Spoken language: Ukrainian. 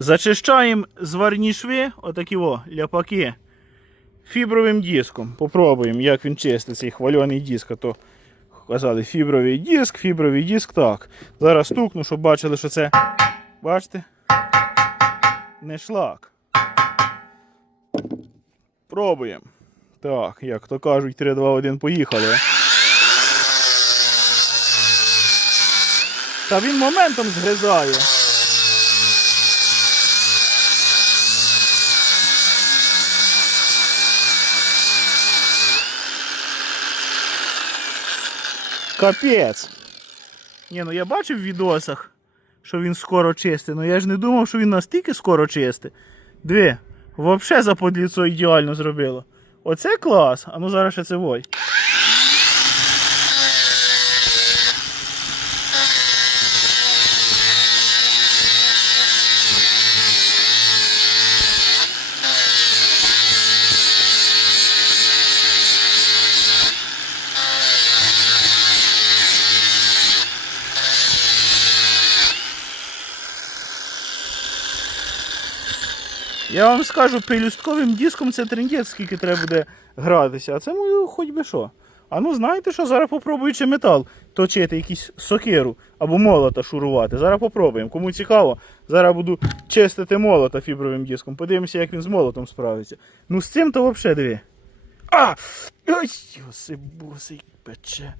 Зачищаємо зварні шви, отакі о, ляпаки, фібровим диском. Попробуємо, як він чистить цей хвальоний диск. А то казали фібровий диск, фібровий диск. Так. Зараз стукну, щоб бачили, що це. Бачите? Не шлак. Пробуємо. Так, як то кажуть, 3, 2, 1, поїхали. Та він моментом згризає. Капець. Ні, ну я бачив в відосах, що він скоро чистий, але я ж не думав, що він настільки скоро чистий. Диви, взагалі заподліцо ідеально зробило. Оце клас, а ну зараз ще це вой. Я вам скажу, пелюстковим диском це трендець, скільки треба буде гратися. А це мою хоч би що. А ну знаєте що, зараз попробую чи метал точити, якийсь сокиру або молота шурувати. Зараз попробуємо. Кому цікаво, зараз буду чистити молота фібровим диском. Подивимося, як він з молотом справиться. Ну з цим то взагалі диви. А! Ой, йосипусик пече.